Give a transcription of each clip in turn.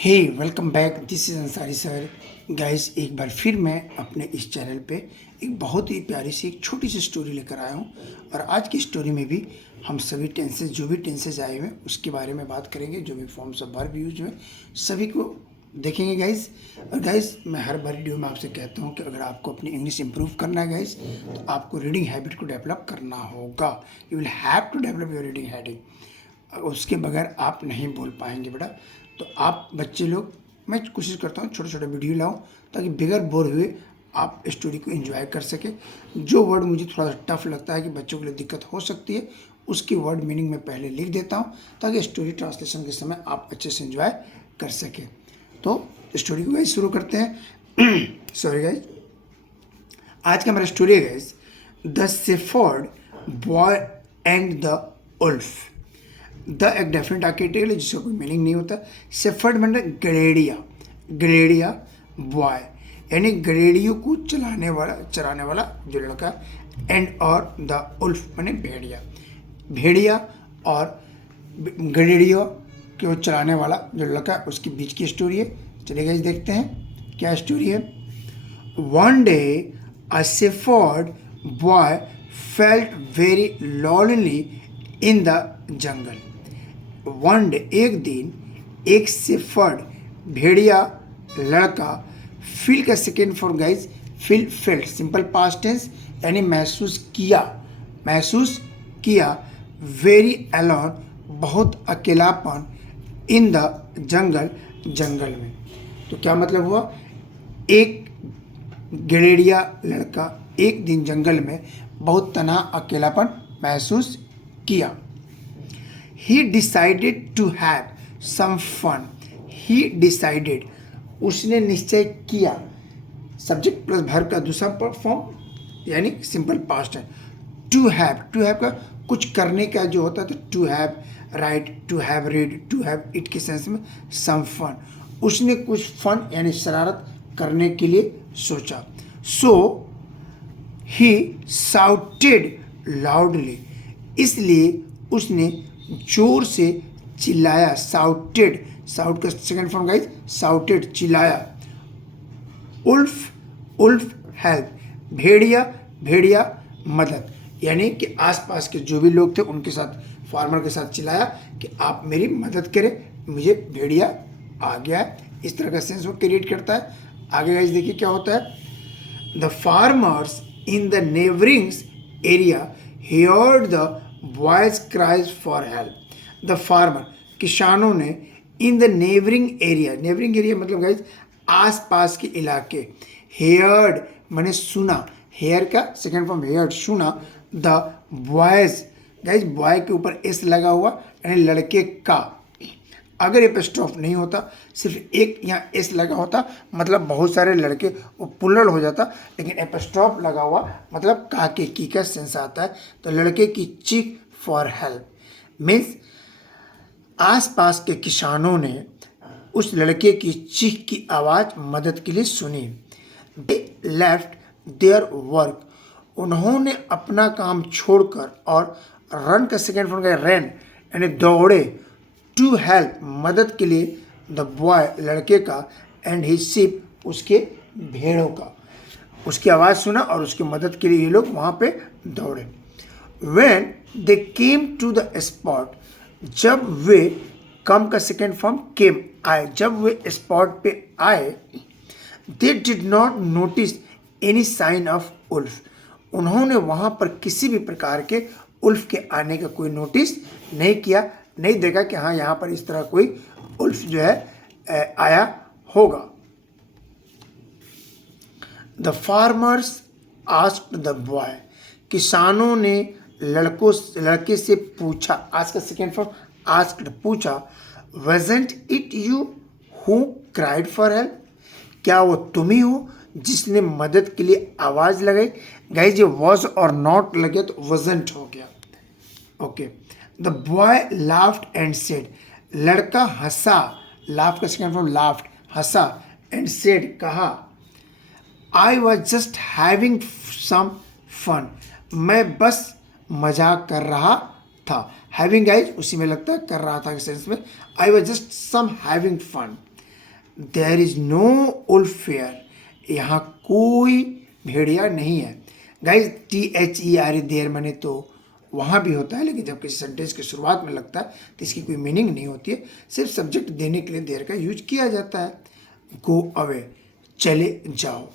Hey welcome back, this is Ansari sir. Guys, एक बार फिर मैं अपने इस चैनल पे एक बहुत ही प्यारी सी एक छोटी सी स्टोरी लेकर आया हूँ। और आज की स्टोरी में भी हम सभी टेंसेस, जो भी टेंसेस आए हुए हैं उसके बारे में बात करेंगे। जो भी फॉर्म्स ऑफ वर्ब यूज हुए सभी को देखेंगे गाइस। और गाइस, मैं हर बार वीडियो में आपसे कहता हूँ कि अगर आपको अपनी इंग्लिश इंप्रूव करना है गाइस, तो आपको रीडिंग हैबिट को डेवलप करना होगा। You will have to develop your reading habit. उसके बगैर आप नहीं बोल पाएंगे बेटा। तो आप बच्चे लोग, मैं कोशिश करता हूँ छोटे छोटे वीडियो लाऊं ताकि बगैर बोर हुए आप स्टोरी को एंजॉय कर सकें। जो वर्ड मुझे थोड़ा सा टफ लगता है कि बच्चों के लिए दिक्कत हो सकती है, उसकी वर्ड मीनिंग मैं पहले लिख देता हूँ ताकि स्टोरी ट्रांसलेशन के समय आप अच्छे से एंजॉय कर सकें। तो स्टोरी को गाइस शुरू करते हैं। सॉरी गाइस, आज का हमारा स्टोरी है guys, the shepherd boy and the wolf. The एक डेफिनेट आर्टिकल है जिसका कोई मीनिंग नहीं होता। शेफर्ड मतलब गड़ेड़िया, गड़ेड़िया बॉय यानी गड़ेड़ियों को चराने वाला जो लड़का, एंड और द उल्फ माने भेड़िया, भेड़िया और गड़ेड़ियों को चलाने वाला जो लड़का, उसके बीच की स्टोरी है। चलिए गाइस देखते हैं क्या स्टोरी है। One day a shepherd boy felt very lonely in the jungle. One day एक दिन एक शेफर्ड भेड़िया लड़का, फील का second form guys, feel felt simple past tense यानी महसूस किया वेरी अलोन बहुत अकेलापन, इन द जंगल में। तो क्या मतलब हुआ, एक गड़ेड़िया लड़का एक दिन जंगल में बहुत तना अकेलापन महसूस किया। He decided to have some fun. He decided, उसने निश्चय किया, सब्जेक्ट प्लस वर्ब का दूसरा फॉर्म यानी सिंपल पास्ट है। टू हैव का कुछ करने का जो होता है, तो to have right, to have read, to have it के सेंस में सम फन। उसने कुछ फन यानी शरारत करने के लिए सोचा। सो ही साउटेड लाउडली, इसलिए उसने जोर से चिल्लाया। साउट का सेकंड फॉर्म गाइस, साउटेड चिल्लाया। उल्फ हेल्प, भेड़िया मदद, यानी कि आसपास के जो भी लोग थे उनके साथ, फार्मर के साथ चिल्लाया कि आप मेरी मदद करें, मुझे भेड़िया आ गया है। इस तरह का सेंस वो क्रिएट करता है। आगे गाइस देखिए क्या होता है। The farmers in the neighbouring area heard the boys cries for help. The farmer, किसानों ने, इन द नेबरिंग एरिया मतलब गाइज आसपास के इलाके, हेयर्ड माने सुना, हेयर का सेकेंड फॉर्म हेयर्ड सुना, द बॉयज गाइज बॉय के ऊपर एस लगा हुआ यानी लड़के का। अगर एपिस्ट्रॉफ नहीं होता, सिर्फ एक यहाँ एस लगा होता, मतलब बहुत सारे लड़के, वो पुलर हो जाता। लेकिन एपिस्ट्रॉफ लगा हुआ मतलब का के की का सेंस आता है। तो लड़के की चीख फॉर हेल्प मीन्स आसपास के किसानों ने उस लड़के की चीख की आवाज़ मदद के लिए सुनी। दे लेफ्ट देयर वर्क, उन्होंने अपना काम छोड़कर, और रन का सेकेंड फॉर्म का रन यानी दौड़े, टू हेल्प मदद के लिए, द बॉय लड़के का, एंड हिज शीप उसके भेड़ों का। उसकी आवाज़ सुना और उसकी मदद के लिए ये लोग वहाँ पे दौड़े। When they came to the spot, जब वे, कम का सेकेंड फॉर्म केम आए, जब वे स्पॉट पे आए, they did not notice any sign of wolf, उन्होंने वहाँ पर किसी भी प्रकार के उल्फ के आने का कोई नोटिस नहीं किया, नहीं देखा कि हाँ यहाँ पर इस तरह कोई उल्फ जो है आया होगा। The farmers asked the boy, किसानों ने लड़के से पूछा। आज का सेकेंड फॉर्म आस्क्ड, पूछा। wasn't it you who cried for help, क्या वो तुम ही हो जिसने मदद के लिए आवाज़ लगाई। गाइस ये वॉज और नॉट लगे तो wasn't हो गया। Okay. The boy laughed and said, लड़का हंसा, लाफ का सेकेंड फॉर्म लाफ्ड, हंसा, एंड सेड कहा, I was just having some fun, मैं बस मजाक कर रहा था। हैविंग गाइज उसी में लगता है कर रहा था के सेंस में। I was just some having fun. There is no wolf here, यहाँ कोई भेड़िया नहीं है। गाइज THERE देयर माने तो वहाँ भी होता है, लेकिन जब किसी सेंटेंस की शुरुआत में लगता है तो इसकी कोई मीनिंग नहीं होती है, सिर्फ सब्जेक्ट देने के लिए देयर का यूज किया जाता है। गो अवे, चले जाओ।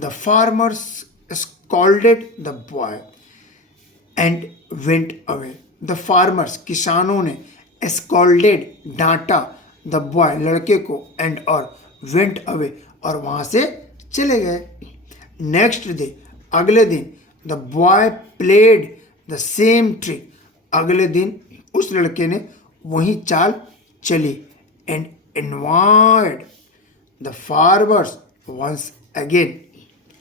The farmers scolded the boy and went away. The farmers, किसानों ने, स्कॉल्डेड, डांटा, द बॉय, लड़के को, एंड, और, वेंट अवे, और वहाँ से चले गए। नेक्स्ट डे, अगले दिन, the boy played the same trick, अगले दिन उस लड़के ने वही चाल चली। And invited the farmers once again,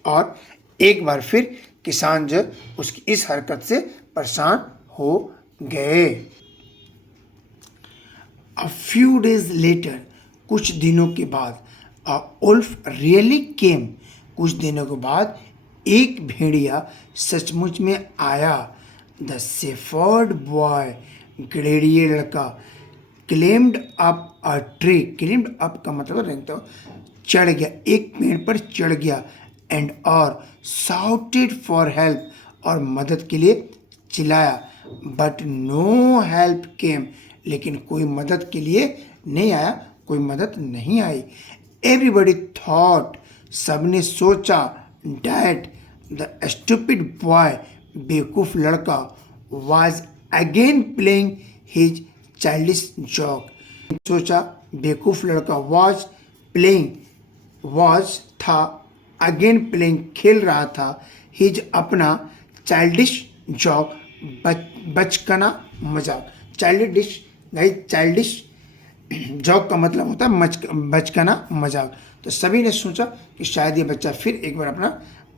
और एक बार फिर किसान जो उसकी इस हरकत से परेशान हो गए। A few days later, कुछ दिनों के बाद, a wolf really came, कुछ दिनों के बाद एक भेड़िया सचमुच में आया। The shepherd boy, गड़ेड़िए लड़का, climbed up a tree, climbed up का मतलब है तो चढ़ गया, एक पेड़ पर चढ़ गया, एंड, और, shouted for help, और मदद के लिए चिल्लाया। बट नो हेल्प केम, लेकिन कोई मदद के लिए नहीं आया, कोई मदद नहीं आई। एवरीबडी थॉट, सबने सोचा, डैट द स्टूपिड बॉय, बेवकूफ लड़का, was again playing his childish joke, सोचा बेवकूफ लड़का, वाज प्लेइंग, वाज था, अगेन प्लेइंग खेल रहा था, हिज अपना, चाइल्डिश जॉक बचकाना मजाक। चाइल्डिश नहीं, चाइल्डिश जॉक का मतलब होता है बचकाना मजाक। तो सभी ने सोचा कि शायद ये बच्चा फिर एक बार अपना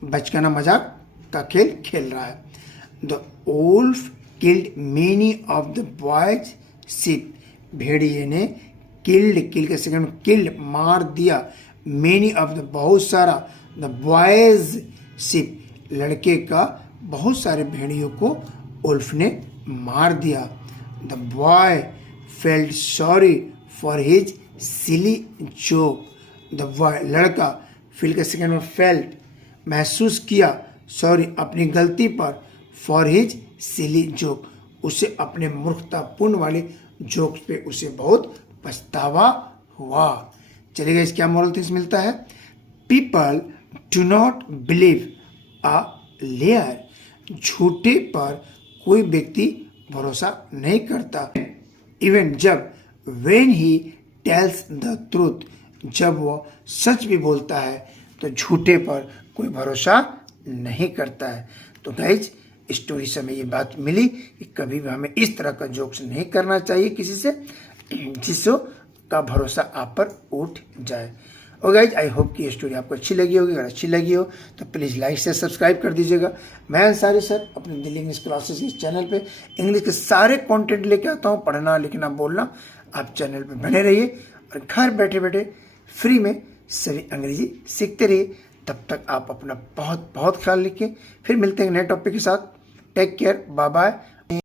बचकाना मजाक का खेल खेल रहा है। The wolf killed many of the boys sheep, भेड़िए ने किल्ड, किल के सेकंड में किल्ड, मार दिया, मेनी ऑफ द, बहुत सारा, द बॉयज शिप, लड़के का बहुत सारे भेड़ियों को उल्फ ने मार दिया। The boy felt sorry for his silly joke, the boy लड़का, फील के सेकेंड में फेल्ट, महसूस किया, सॉरी अपनी गलती पर, फॉर हिज सिली जोक, उसे अपने मूर्खतापूर्ण वाले जोक्स पे उसे बहुत पछतावा हुआ। चलिए इस क्या मोरल थिंग्स मिलता है। People do not believe a layer, झूठे पर कोई व्यक्ति भरोसा नहीं करता। इवन जब, when he tells the truth, जब वह सच भी बोलता है तो झूठे पर कोई भरोसा नहीं करता है। तो गाइज स्टोरी से हमें ये बात मिली कि कभी भी हमें इस तरह का जोक्स नहीं करना चाहिए किसी से जिससे का भरोसा आप पर उठ जाए। और गाइज आई होप कि ये स्टोरी आपको अच्छी लगी होगी। अगर अच्छी लगी हो तो प्लीज़ लाइक से सब्सक्राइब कर दीजिएगा। मैं अंसारी सर अपने दिल्ली इंग्लिश क्लासेस इस चैनल पे इंग्लिश के सारे कंटेंट लेके आता हूँ, पढ़ना लिखना बोलना। आप चैनल पे बने रहिए और घर बैठे बैठे फ्री में सभी अंग्रेजी सीखते रहिए। तब तक आप अपना बहुत बहुत ख्याल रखिए। फिर मिलते हैं नए टॉपिक के साथ। Take care, bye bye.